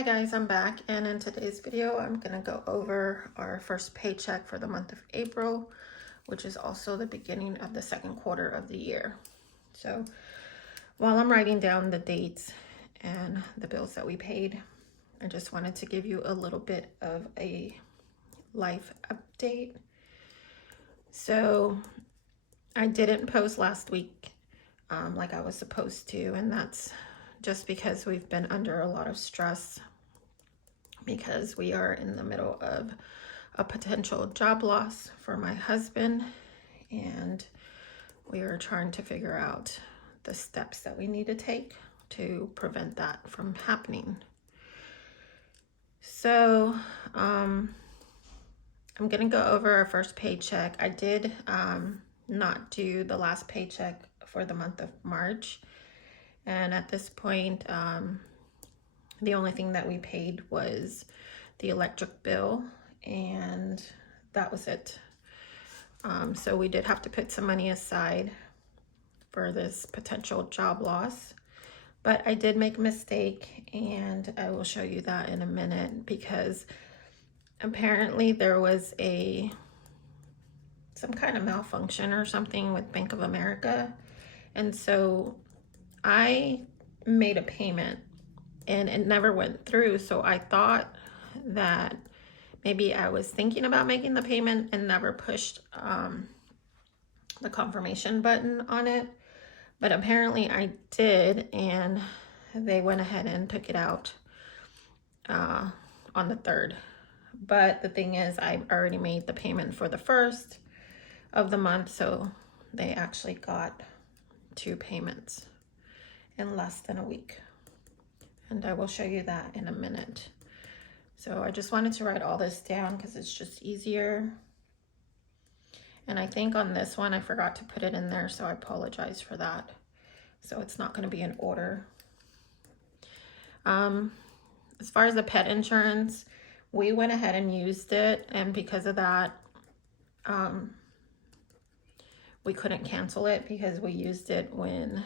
Hi guys, I'm back, and in today's video I'm going to go over our first paycheck for the month of April, which is also the beginning of the second quarter of the year. So while I'm writing down the dates and the bills that we paid, I just wanted to give you a little bit of a life update. So I didn't post last week like I was supposed to, and that's just because we've been under a lot of stress because we are in the middle of a potential job loss for my husband, and we are trying to figure out the steps that we need to take to prevent that from happening. So I'm gonna go over our first paycheck. I did not do the last paycheck for the month of March, and at this point the only thing that we paid was the electric bill, and that was it. So we did have to put some money aside for this potential job loss, but I did make a mistake, and I will show you that in a minute, because apparently there was some kind of malfunction or something with Bank of America, and so I made a payment and it never went through. So I thought that maybe I was thinking about making the payment and never pushed the confirmation button on it, but apparently I did, and they went ahead and took it out on the 3rd. But the thing is, I already made the payment for the 1st of the month, so they actually got 2 payments in less than a week, and I will show you that in a minute. So I just wanted to write all this down because it's just easier. And I think on this one I forgot to put it in there, so I apologize for that. So it's not going to be in order. As far as the pet insurance, we went ahead and used it, and because of that we couldn't cancel it because we used it when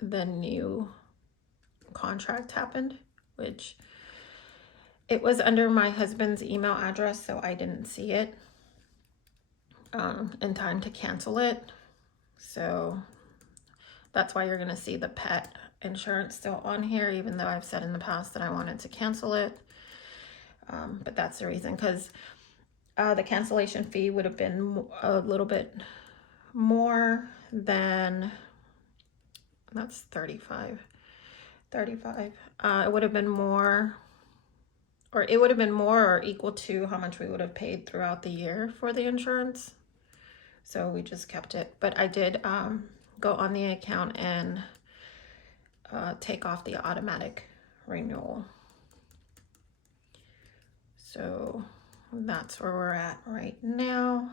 the new contract happened, which it was under my husband's email address, so I didn't see it in time to cancel it. So that's why you're going to see the pet insurance still on here, even though I've said in the past that I wanted to cancel it. But that's the reason, because the cancellation fee would have been a little bit more than, that's 35. It would have been more, or it would have been more or equal to how much we would have paid throughout the year for the insurance. So we just kept it. But I did go on the account and take off the automatic renewal. So that's where we're at right now.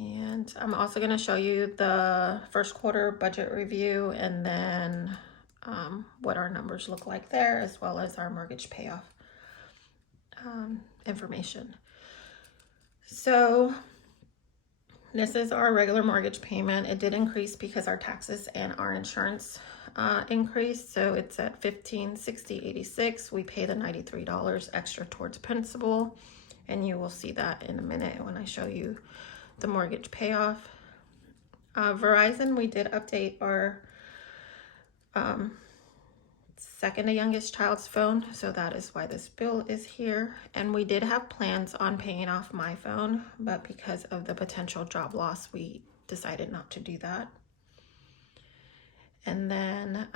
And I'm also going to show you the first quarter budget review, and then what our numbers look like there, as well as our mortgage payoff information. So this is our regular mortgage payment. It did increase because our taxes and our insurance increased, so it's at $1,560.86. We pay the $93 extra towards principal, and you will see that in a minute when I show you the mortgage payoff. Verizon, we did update our second to youngest child's phone, so that is why this bill is here. And we did have plans on paying off my phone, but because of the potential job loss, we decided not to do that. And then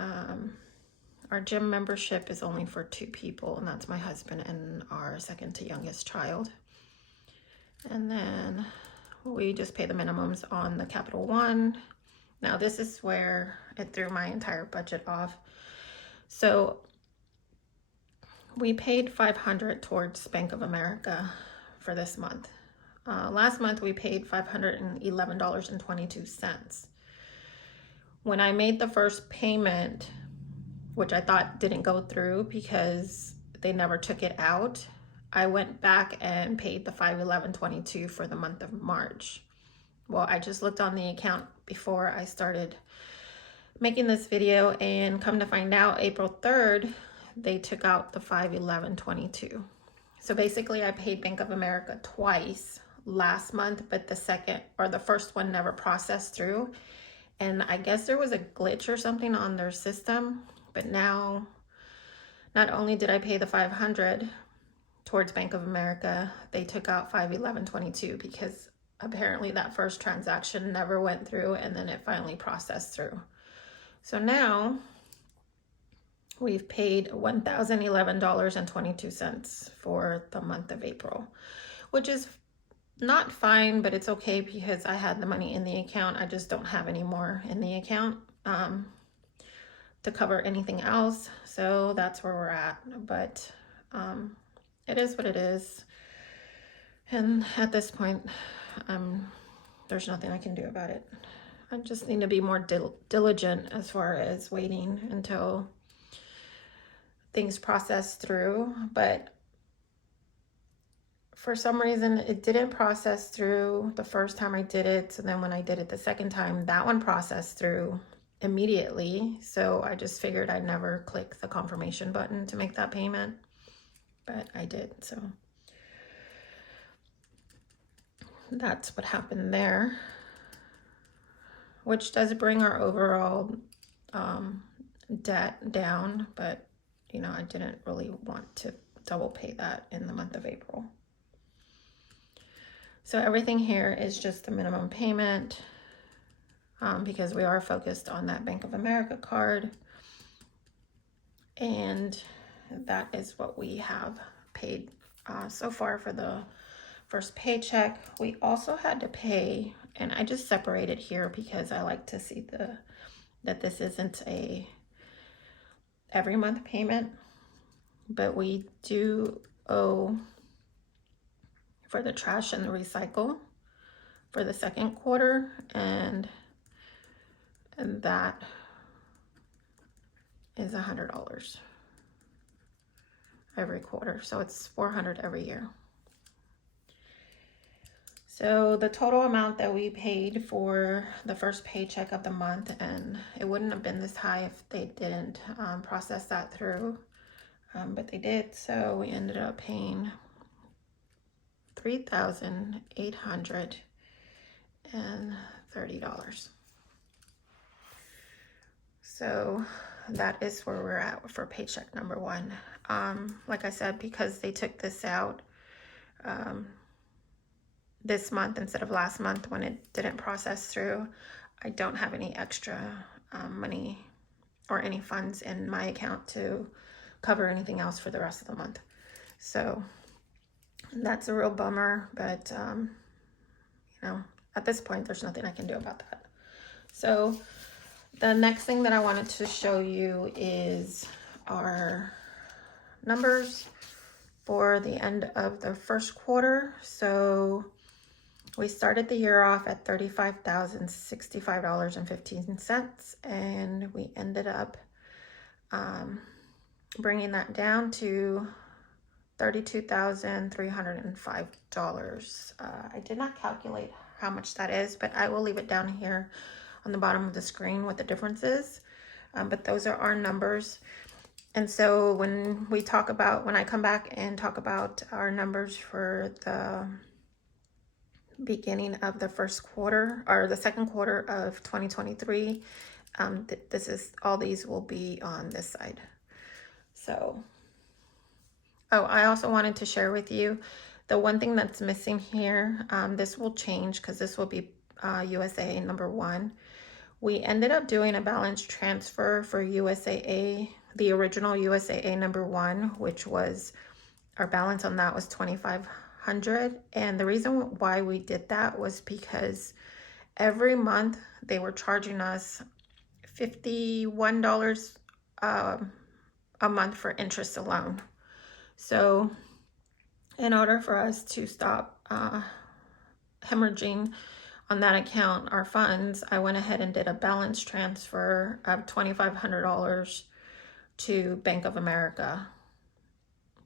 our gym membership is only for 2 people, and that's my husband and our second to youngest child. And then we just pay the minimums on the Capital One. Now this is where it threw my entire budget off. So we paid $500 towards Bank of America for this month. Last month we paid $511.22. When I made the first payment, which I thought didn't go through because they never took it out, I went back and paid the $511.22 for the month of March. Well, I just looked on the account before I started making this video, and come to find out, April 3rd, they took out the 5/11/22. So basically I paid Bank of America twice last month, but the first one never processed through. And I guess there was a glitch or something on their system, but now not only did I pay the $500 towards Bank of America, they took out 5/11/22 because apparently that first transaction never went through, and then it finally processed through. So now we've paid $1,011.22 for the month of April, which is not fine, but it's okay because I had the money in the account. I just don't have any more in the account to cover anything else. So that's where we're at. But it is what it is. And at this point, there's nothing I can do about it. I just need to be more diligent as far as waiting until things process through. But for some reason, it didn't process through the first time I did it. So then when I did it the second time, that one processed through immediately. So I just figured I'd never click the confirmation button to make that payment, but I did. So that's what happened there, which does bring our overall debt down. But, you know, I didn't really want to double pay that in the month of April. So everything here is just the minimum payment because we are focused on that Bank of America card. And that is what we have paid so far for the first paycheck. We also had to pay, and I just separated here because I like to see that this isn't a every month payment, but we do owe for the trash and the recycle for the second quarter, and that is $100 every quarter. So it's $400 every year. So the total amount that we paid for the first paycheck of the month, and it wouldn't have been this high if they didn't process that through, but they did. So we ended up paying $3,830. So that is where we're at for paycheck number one. Like I said, because they took this out this month instead of last month when it didn't process through, I don't have any extra money or any funds in my account to cover anything else for the rest of the month. So that's a real bummer, but you know, at this point, there's nothing I can do about that. So the next thing that I wanted to show you is our numbers for the end of the first quarter. So we started the year off at $35,065.15, and we ended up bringing that down to $32,305. I did not calculate how much that is, but I will leave it down here on the bottom of the screen what the difference is. But those are our numbers. And so when I come back and talk about our numbers for the beginning of the first quarter or the second quarter of 2023, all these will be on this side. So, I also wanted to share with you the one thing that's missing here. This will change because this will be USAA number one. We ended up doing a balance transfer for USAA, the original USAA number one, which was, our balance on that was $2,500. And the reason why we did that was because every month they were charging us $51 a month for interest alone. So in order for us to stop hemorrhaging on that account our funds, I went ahead and did a balance transfer of $2,500 to Bank of America.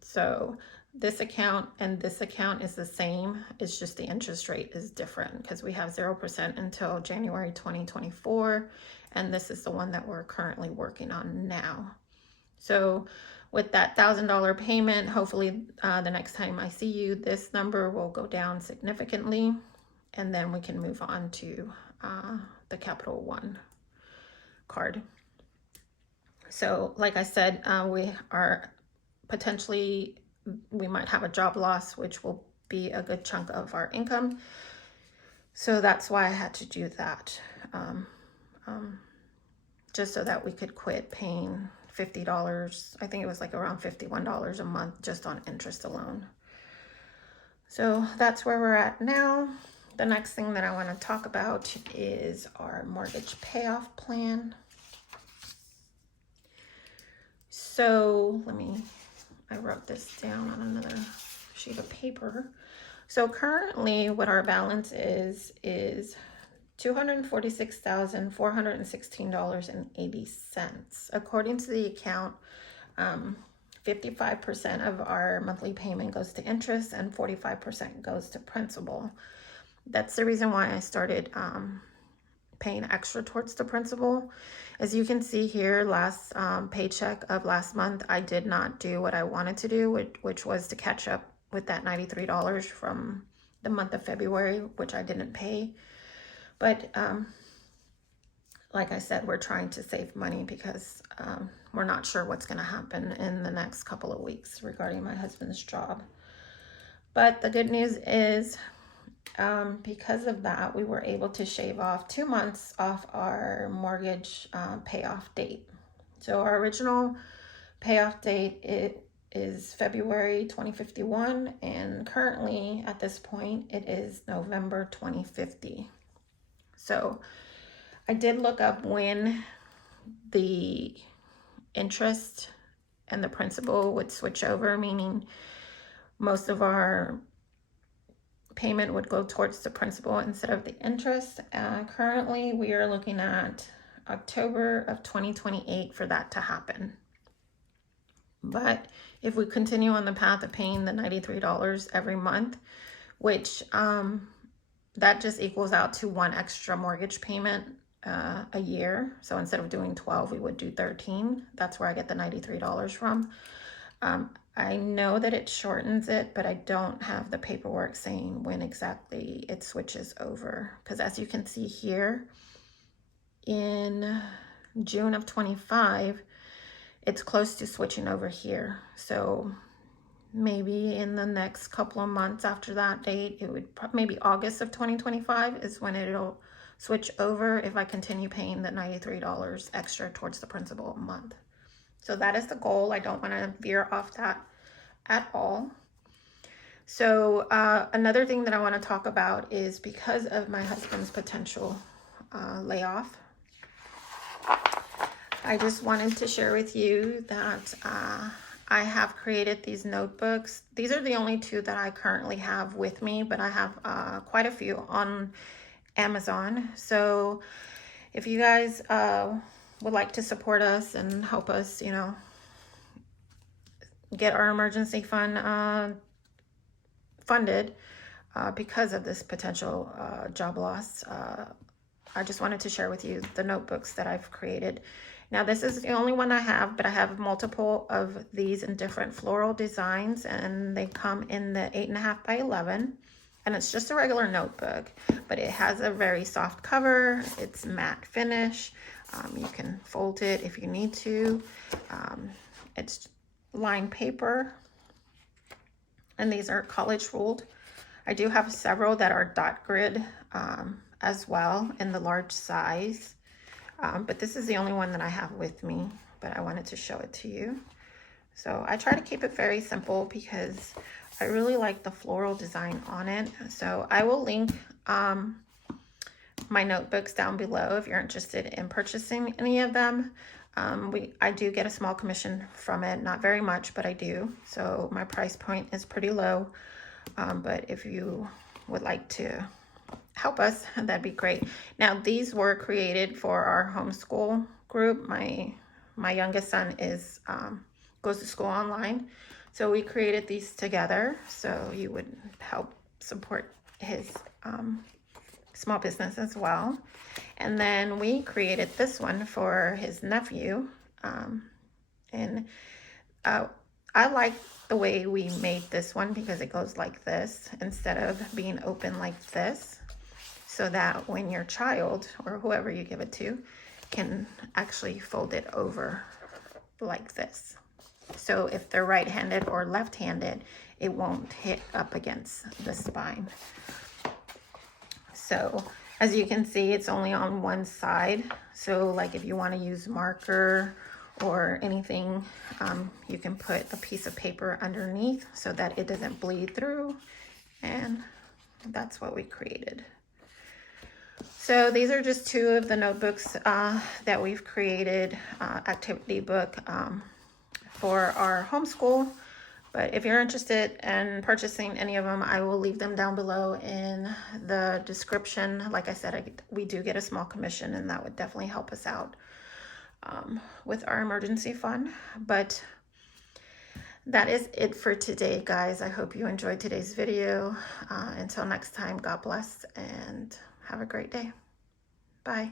So this account and this account is the same. It's just the interest rate is different because we have 0% until January 2024. And this is the one that we're currently working on now. So with that $1,000 payment, hopefully the next time I see you, this number will go down significantly. And then we can move on to the Capital One card. So like I said, we are potentially, we might have a job loss, which will be a good chunk of our income. So that's why I had to do that. Just so that we could quit paying $50. I think it was like around $51 a month just on interest alone. So that's where we're at now. The next thing that I want to talk about is our mortgage payoff plan. So I wrote this down on another sheet of paper. So currently what our balance is $246,416.80. According to the account, 55% of our monthly payment goes to interest and 45% goes to principal. That's the reason why I started paying extra towards the principal. As you can see here, last paycheck of last month, I did not do what I wanted to do, which was to catch up with that $93 from the month of February, which I didn't pay. But like I said, we're trying to save money because we're not sure what's going to happen in the next couple of weeks regarding my husband's job. But the good news is, because of that, we were able to shave off 2 months off our mortgage payoff date. So our original payoff date is February 2051, and currently at this point it is November 2050. So I did look up when the interest and the principal would switch over, meaning most of our payment would go towards the principal instead of the interest. Currently, we are looking at October of 2028 for that to happen. But if we continue on the path of paying the $93 every month, which that just equals out to one extra mortgage payment a year. So instead of doing 12, we would do 13. That's where I get the $93 from. I know that it shortens it, but I don't have the paperwork saying when exactly it switches over. Because as you can see here, in June of 25, it's close to switching over here. So maybe in the next couple of months after that date, it would maybe August of 2025 is when it'll switch over if I continue paying the $93 extra towards the principal a month. So that is the goal. I don't want to veer off that at all. So another thing that I want to talk about is because of my husband's potential layoff, I just wanted to share with you that I have created these notebooks. These are the only two that I currently have with me, but I have quite a few on Amazon. So if you guys would like to support us and help us, you know, get our emergency fund funded because of this potential job loss, I just wanted to share with you the notebooks that I've created. Now, this is the only one I have, but I have multiple of these in different floral designs, and they come in the 8.5 by 11. And it's just a regular notebook, but it has a very soft cover. It's matte finish. You can fold it if you need to. It's lined paper, and these are college ruled. I do have several that are dot grid as well in the large size. But this is the only one that I have with me, but I wanted to show it to you. So I try to keep it very simple because I really like the floral design on it. So I will link my notebooks down below if you're interested in purchasing any of them. I do get a small commission from it, not very much, but I do. So my price point is pretty low. But if you would like to help us, that'd be great. Now, these were created for our homeschool group. My youngest son is goes to school online. So we created these together so you would help support his small business as well. And then we created this one for his nephew. I like the way we made this one because it goes like this instead of being open like this, so that when your child or whoever you give it to can actually fold it over like this. So if they're right-handed or left-handed, it won't hit up against the spine. So as you can see, it's only on one side. So like if you want to use marker or anything, you can put a piece of paper underneath so that it doesn't bleed through. And that's what we created. So these are just two of the notebooks that we've created, activity book for our homeschool. But if you're interested in purchasing any of them, I will leave them down below in the description. Like I said, we do get a small commission, and that would definitely help us out with our emergency fund. But that is it for today, guys. I hope you enjoyed today's video. Until next time, God bless and have a great day. Bye.